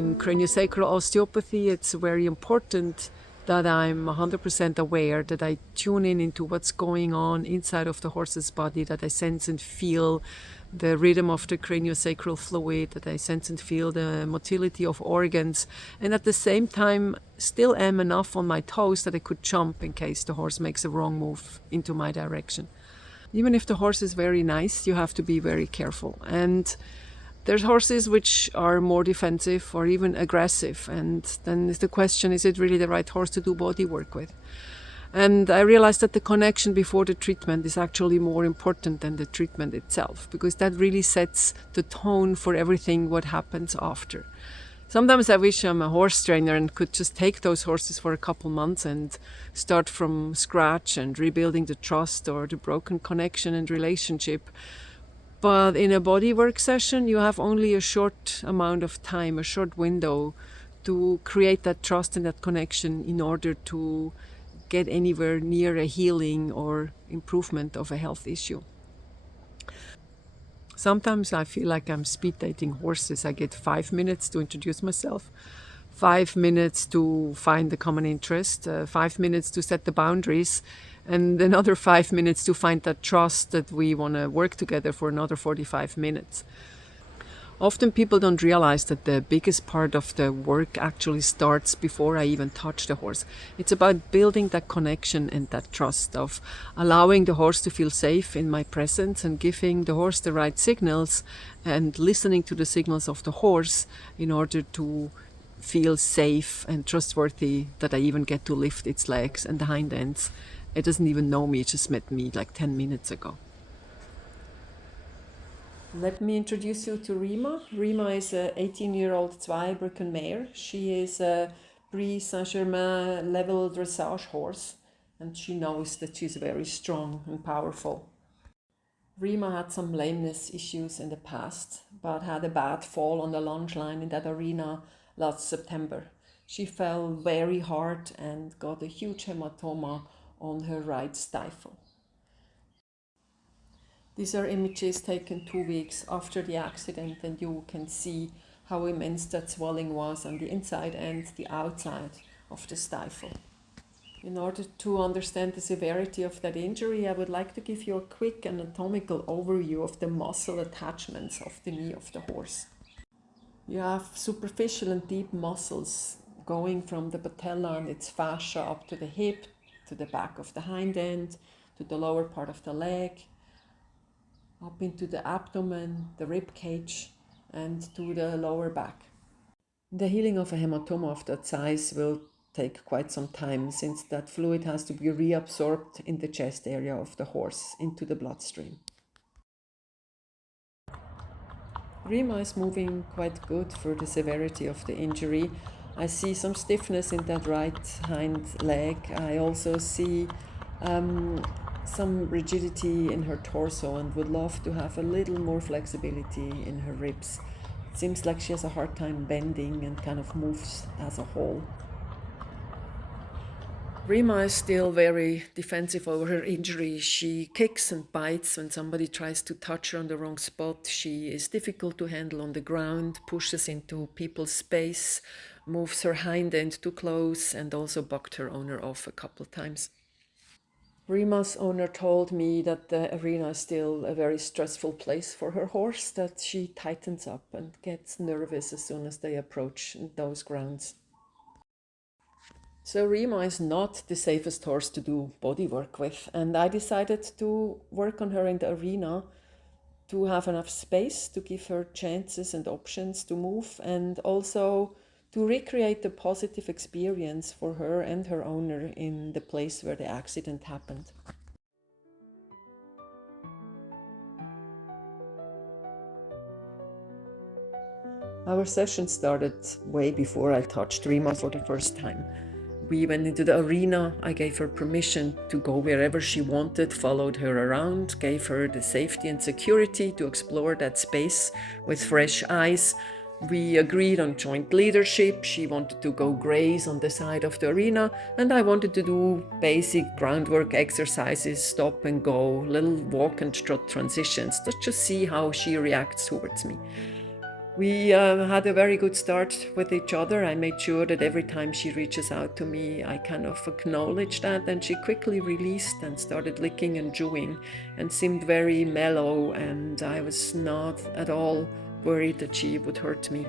In craniosacral osteopathy, it's very important that I'm 100% aware, that I tune in into what's going on inside of the horse's body, that I sense and feel the rhythm of the craniosacral fluid, that I sense and feel the motility of organs, and at the same time still am enough on my toes that I could jump in case the horse makes a wrong move into my direction. Even if the horse is very nice, you have to be very careful. And there's horses which are more defensive or even aggressive, and then the question, is it really the right horse to do body work with? And I realized that the connection before the treatment is actually more important than the treatment itself, because that really sets the tone for everything what happens after. Sometimes I wish I'm a horse trainer and could just take those horses for a couple months and start from scratch and rebuilding the trust or the broken connection and relationship. But in a bodywork session, you have only a short amount of time, a short window to create that trust and that connection in order to get anywhere near a healing or improvement of a health issue. Sometimes I feel like I'm speed dating horses. I get 5 minutes to introduce myself, 5 minutes to find the common interest, 5 minutes to set the boundaries, and another 5 minutes to find that trust that we want to work together for another 45 minutes. Often people don't realize that the biggest part of the work actually starts before I even touch the horse. It's about building that connection and that trust, of allowing the horse to feel safe in my presence and giving the horse the right signals and listening to the signals of the horse in order to feel safe and trustworthy, that I even get to lift its legs and the hind ends. It doesn't even know me, it just met me like 10 minutes ago. Let me introduce you to Rima. Rima is an 18-year-old Zweibrücken mare. She is a Prix Saint-Germain level dressage horse, and she knows that she's very strong and powerful. Rima had some lameness issues in the past, but had a bad fall on the longe line in that arena last September. She fell very hard and got a huge hematoma on her right stifle. These are images taken 2 weeks after the accident, and you can see how immense that swelling was on the inside and the outside of the stifle. In order to understand the severity of that injury, I would like to give you a quick anatomical overview of the muscle attachments of the knee of the horse. You have superficial and deep muscles going from the patella and its fascia up to the hip, to the back of the hind end, to the lower part of the leg, up into the abdomen, the rib cage, and to the lower back. The healing of a hematoma of that size will take quite some time, since that fluid has to be reabsorbed in the chest area of the horse into the bloodstream. Rima is moving quite good for the severity of the injury. I see some stiffness in that right hind leg. I also see some rigidity in her torso, and would love to have a little more flexibility in her ribs. It seems like she has a hard time bending and kind of moves as a whole. Rima is still very defensive over her injury. She kicks and bites when somebody tries to touch her on the wrong spot. She is difficult to handle on the ground, pushes into people's space, moves her hind end too close, and also bucked her owner off a couple of times. Rima's owner told me that the arena is still a very stressful place for her horse, that she tightens up and gets nervous as soon as they approach those grounds. So Rima is not the safest horse to do body work with, and I decided to work on her in the arena to have enough space to give her chances and options to move, and also to recreate the positive experience for her and her owner in the place where the accident happened. Our session started way before I touched Rima for the first time. We went into the arena. I gave her permission to go wherever she wanted, followed her around, gave her the safety and security to explore that space with fresh eyes. We agreed on joint leadership. She wanted to go graze on the side of the arena, and I wanted to do basic groundwork exercises, stop and go, little walk and trot transitions, to just see how she reacts towards me. We had a very good start with each other. I made sure that every time she reaches out to me, I kind of acknowledge that, and she quickly released and started licking and chewing and seemed very mellow, and I was not at all worried that she would hurt me.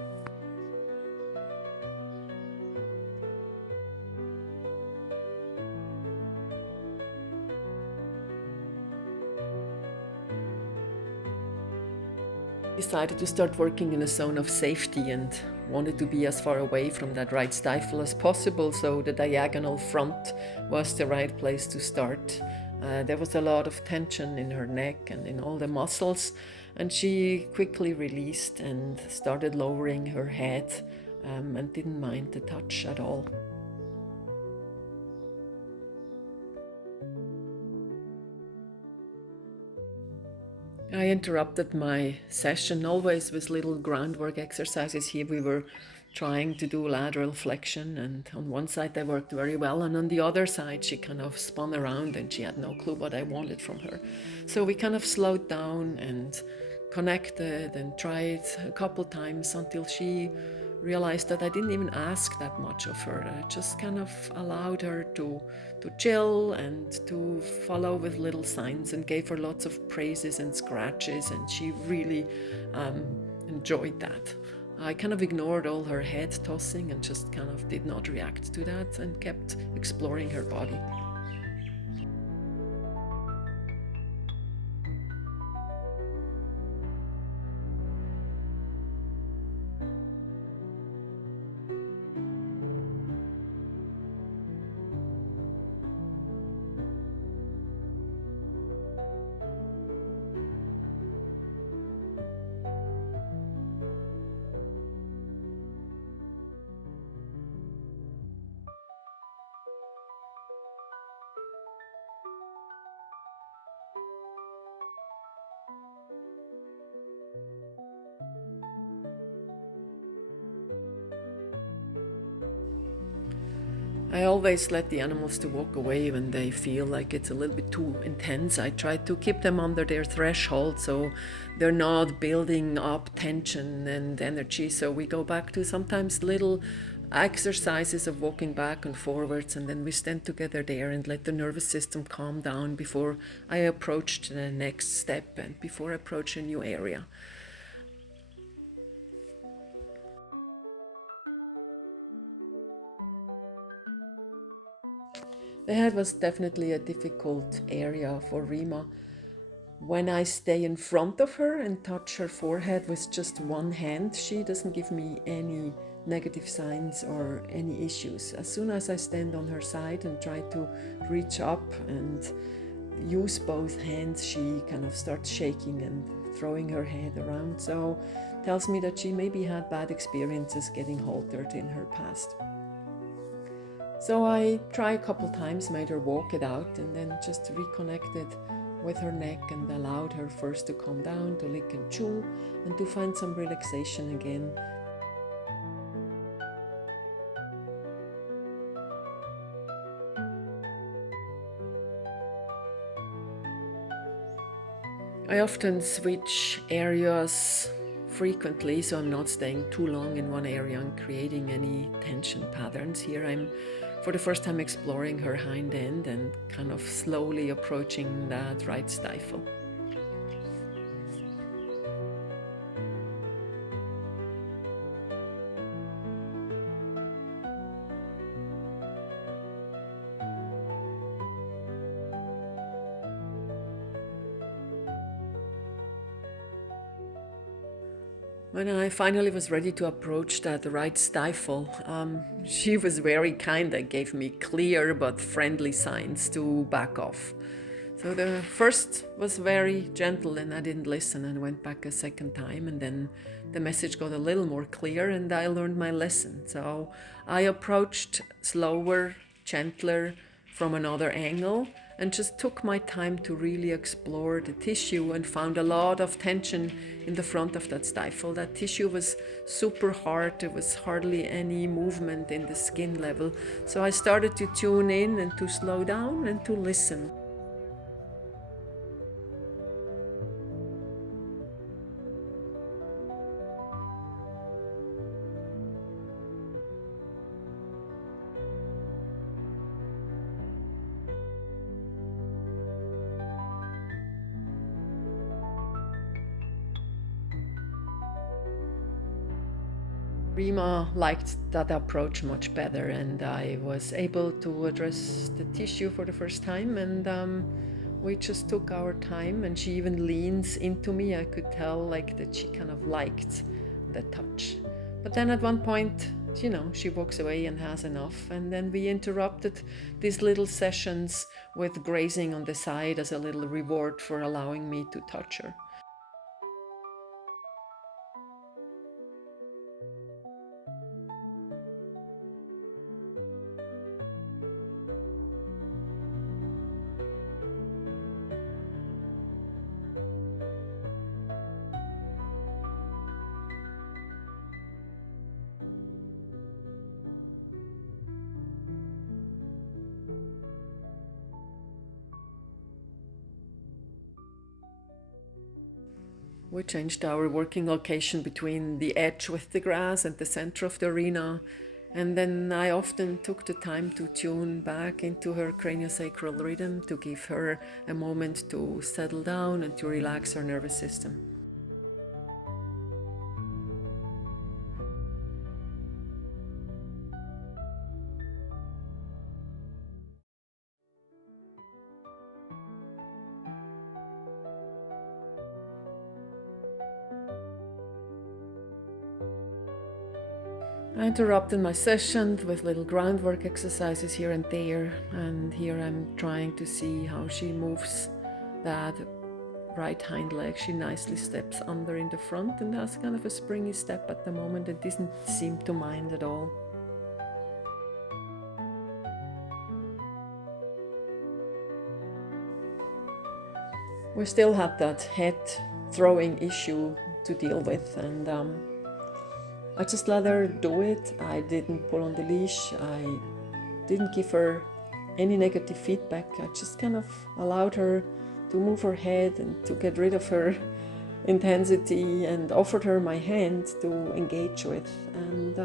Decided to start working in a zone of safety and wanted to be as far away from that right stifle as possible, so the diagonal front was the right place to start. There was a lot of tension in her neck and in all the muscles, and she quickly released and started lowering her head and didn't mind the touch at all. I interrupted my session always with little groundwork exercises. Here we were trying to do lateral flexion, and on one side they worked very well, and on the other side she kind of spun around and she had no clue what I wanted from her. So we kind of slowed down and connected and tried a couple times until she realized that I didn't even ask that much of her. I just kind of allowed her to chill and to follow with little signs and gave her lots of praises and scratches, and she really enjoyed that. I kind of ignored all her head tossing and just kind of did not react to that and kept exploring her body. I always let the animals to walk away when they feel like it's a little bit too intense. I try to keep them under their threshold so they're not building up tension and energy. So we go back to sometimes little exercises of walking back and forwards, and then we stand together there and let the nervous system calm down before I approach the next step and before I approach a new area. The head was definitely a difficult area for Rima. When I stay in front of her and touch her forehead with just one hand, she doesn't give me any negative signs or any issues. As soon as I stand on her side and try to reach up and use both hands, she kind of starts shaking and throwing her head around. So tells me that she maybe had bad experiences getting haltered in her past. So I try a couple times, made her walk it out, and then just reconnected with her neck and allowed her first to calm down, to lick and chew, and to find some relaxation again. I often switch areas frequently, so I'm not staying too long in one area and creating any tension patterns. Here I'm for the first time exploring her hind end and kind of slowly approaching that right stifle. When I finally was ready to approach that right stifle, she was very kind and gave me clear but friendly signs to back off. So the first was very gentle and I didn't listen and went back a second time, and then the message got a little more clear and I learned my lesson. So I approached slower, gentler from another angle and just took my time to really explore the tissue and found a lot of tension in the front of that stifle. That tissue was super hard, there was hardly any movement in the skin level. So I started to tune in and to slow down and to listen. Rima liked that approach much better, and I was able to address the tissue for the first time. And we just took our time, and she even leans into me. I could tell like that she kind of liked the touch. But then at one point, she walks away and has enough. And then we interrupted these little sessions with grazing on the side as a little reward for allowing me to touch her. We changed our working location between the edge with the grass and the center of the arena. And then I often took the time to tune back into her craniosacral rhythm to give her a moment to settle down and to relax her nervous system. I interrupted my session with little groundwork exercises here and there, and here I'm trying to see how she moves that right hind leg. She nicely steps under in the front and has kind of a springy step at the moment and doesn't seem to mind at all. We still had that head throwing issue to deal with, and I just let her do it. I didn't pull on the leash. I didn't give her any negative feedback. I just kind of allowed her to move her head and to get rid of her intensity, and offered her my hand to engage with. And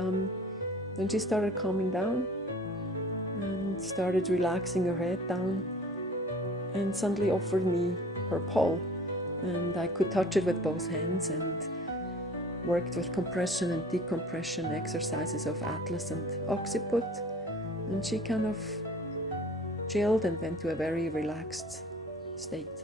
then she started calming down and started relaxing her head down, and suddenly offered me her paw. And I could touch it with both hands, and worked with compression and decompression exercises of atlas and occiput, and she kind of chilled and went to a very relaxed state.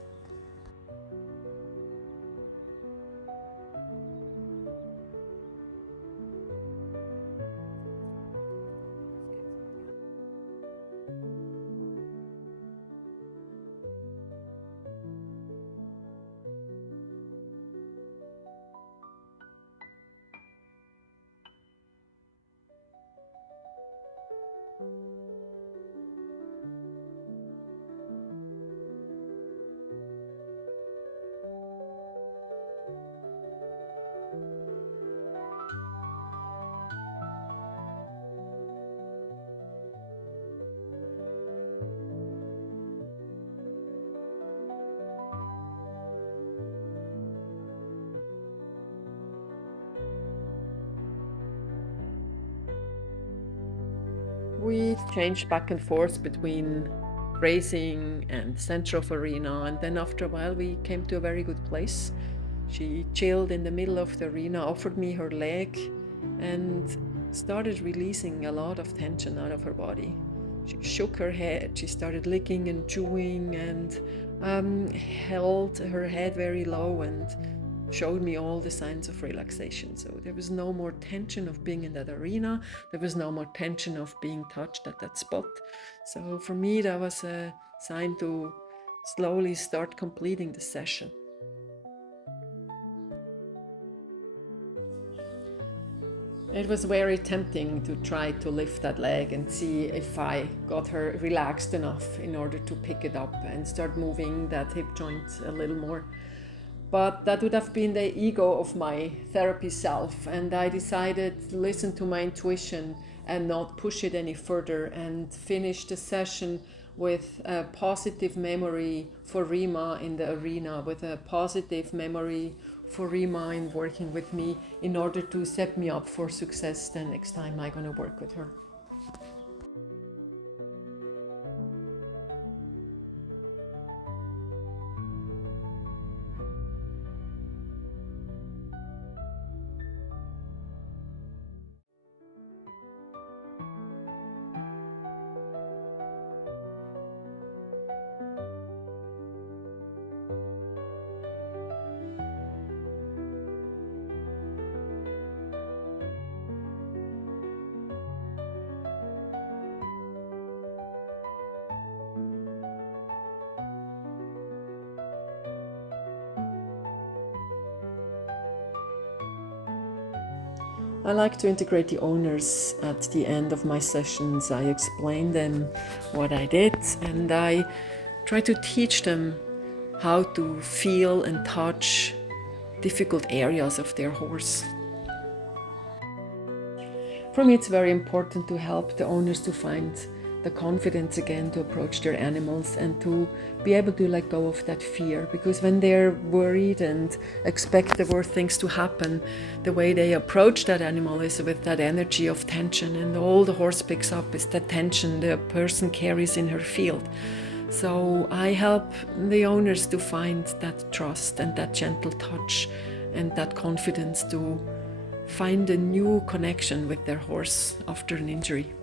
We changed back and forth between racing and center of arena, and then after a while we came to a very good place. She chilled in the middle of the arena, offered me her leg, and started releasing a lot of tension out of her body. She shook her head, she started licking and chewing, and held her head very low and showed me all the signs of relaxation. So there was no more tension of being in that arena. There was no more tension of being touched at that spot. So for me, that was a sign to slowly start completing the session. It was very tempting to try to lift that leg and see if I got her relaxed enough in order to pick it up and start moving that hip joint a little more. But that would have been the ego of my therapy self, and I decided to listen to my intuition and not push it any further, and finish the session with a positive memory for Rima in the arena, with a positive memory for Rima in working with me, in order to set me up for success the next time I'm going to work with her. I like to integrate the owners at the end of my sessions. I explain them what I did, and I try to teach them how to feel and touch difficult areas of their horse. For me, it's very important to help the owners to find the confidence again to approach their animals and to be able to let go of that fear, because when they're worried and expect the worst things to happen, the way they approach that animal is with that energy of tension, and all the horse picks up is that tension the person carries in her field. So I help the owners to find that trust and that gentle touch and that confidence to find a new connection with their horse after an injury.